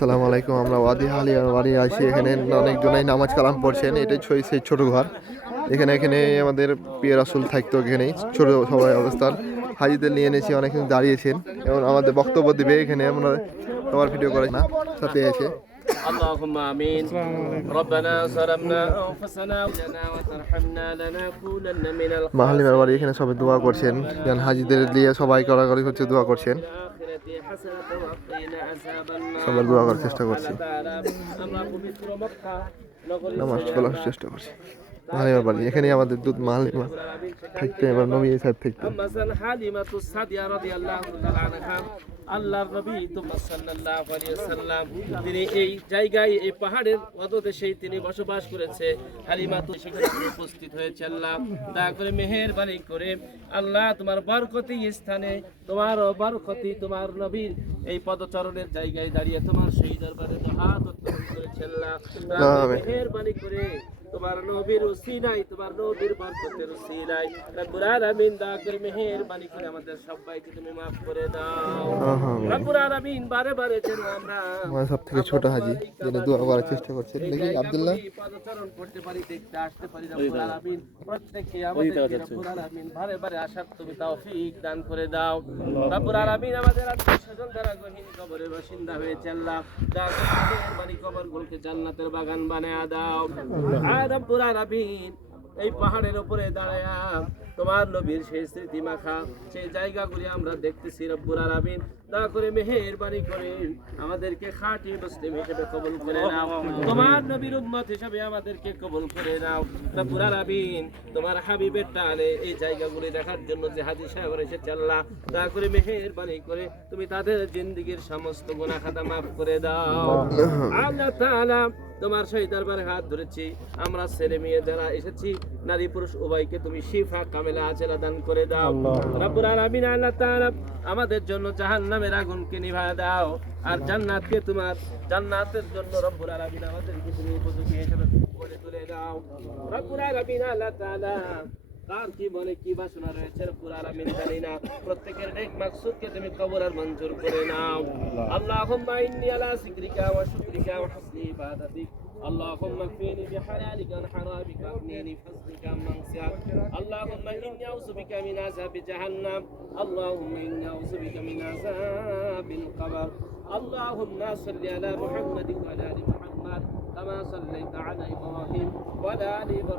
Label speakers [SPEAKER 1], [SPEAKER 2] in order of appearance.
[SPEAKER 1] আসসালামু আলাইকুম আমরা ওয়াদি হালিয়ার বাড়ি আছি এখানে অনেকজনাই নামাজ কালাম পড়ছেন এটাই ছয় সেই ছোট ঘর এখানে এখানে আমাদের পিয়ে রাসুল থাকতো এখানেই ছোট সবাই অবস্থান হাজিদের নিয়ে এনেছি অনেক দাঁড়িয়েছেন এবং আমাদের বক্তব্য দিবে এখানে আমরা সবার ভিডিও করে না সাথে আছে
[SPEAKER 2] اللهم امين ربنا ظلمنا انفسنا لنا وترحمنا لنكونن من
[SPEAKER 1] মাহালিমার বাড়ি এখানে সবাই দোয়া করছেন যেন হাজিদের দিয়ে সবাই কড়াকড়ি করছে দোয়া করছেন সবার দোয়া করার চেষ্টা করছি। নামাজ পড়ার চেষ্টা করছি। মালিমা বাড়ি এখানে আমাদের দুধ মালিমা থাকতে এবার নবী সাহেব থাকতে
[SPEAKER 2] আল্লাহর নবী তোমরা সাল্লাল্লাহু আলাইহি ওয়াসাল্লাম তিনি এই জায়গায় এই পাহাড়ের অদদেশেই তিনি বসবাস করেছে। হালিমাতু সেখানে উপস্থিত হয়েছে আল্লাহ। দয়া করে মেহেরবানি করে আল্লাহ তোমার বরকতি স্থানে তোমার বরকতি তোমার নবীর এই পদচরণের জায়গায় দাঁড়িয়ে তোমার সেই দরবারে তো হাত করেছে আল্লাহ। মেহেরবানি করে তোমার নবীর উসিলাই তোমার নবীর বরকতের উসিলাই রব্বুল আলামিন দয়া করে মেহেরবানি করে আমাদের সবাইকে তুমি maaf করে দাও। রব্বুল আলামিন বারে বারে যেন আমরা
[SPEAKER 1] আমার সব থেকে ছোট হাজি যিনি দোয়া করার চেষ্টা করছেন দেখি আব্দুল্লাহ।
[SPEAKER 2] এই পদচারণ করতে পারি দেখতে আসতে পারি রব্বুল আলামিন। প্রত্যেককে আমাদেরকে রব্বুল আলামিন বারে বারে আসার তুমি তৌফিক দান করে দাও। রব্বুল আলামিন আমাদের আত্মীয় স্বজন যারা গহীন কবরের বাসিন্দা হয়েছে আল্লাহ দয়া করে মেহেরবানি কবরগুলোকে জান্নাতের বাগান বানায়া দাও। রব্বুল আলামিন এই পাহাড়ের উপরে দাঁড়ায়া তোমার নবীর সেই স্মৃতি মাখা সেই জায়গাগুলি আমরা দেখতেছি রব্বুল আলামিন। দয়া করে মেহেরবানি করে আমাদেরকে খাঁটি মুসলিম হিসেবে কবুল করে নাও। তোমার নবীর উম্মত হিসেবে আমাদেরকে কবুল করে নাও। রব্বুল আলামিন তোমার হাবিবের টানে এই জায়গাগুলি দেখার জন্য যে হাজি সাহেব এসেছে আল্লাহ দয়া করে মেহেরবানি করে তুমি তাদের জিন্দিগির সমস্ত গুনাহ খাতা মাফ করে দাও। আল্লাহ তাআলা তোমার সেই দরবারে হাত ধরেছি। আমরা ছেলে মেয়ে যারা এসেছি নারী পুরুষ উভয়কে তুমি শিফা কামেলা আচেলা দান করে দাও। রব্বুল আলামিন আল্লাহ তাআলা আমাদের জন্য জাহান্নামের আগুনকে নিভায় দাও। আর জান্নাতকে তোমার জান্নাতের জন্য রব্বুল আলামিন আমাদেরকে তুমি উপযোগী হিসেবে করে তুলে দাও। রব্বুল আলামিন আল্লাহ তাআলা তার জীবনে কি বাসনা রয়েছে রব্বুল আলামিন জানি না প্রত্যেকের নেক মাকসুদকে তুমি কবর আর মঞ্জুর করে নাও আল্লাহুম্মা ইন্নী আলা যিকরিকা ওয়া শুকরিকা ওয়া হুসনি ইবাদাতিক اللهم اكفني بحلالك عن حرامك واغنني بفضلك عن معصيتك اللهم اني اعوذ بك من عذاب جهنم اللهم اني اعوذ بك من عذاب القبر اللهم صل على محمد وعلى ال محمد كما صليت على ابراهيم وعلى ال ابراهيم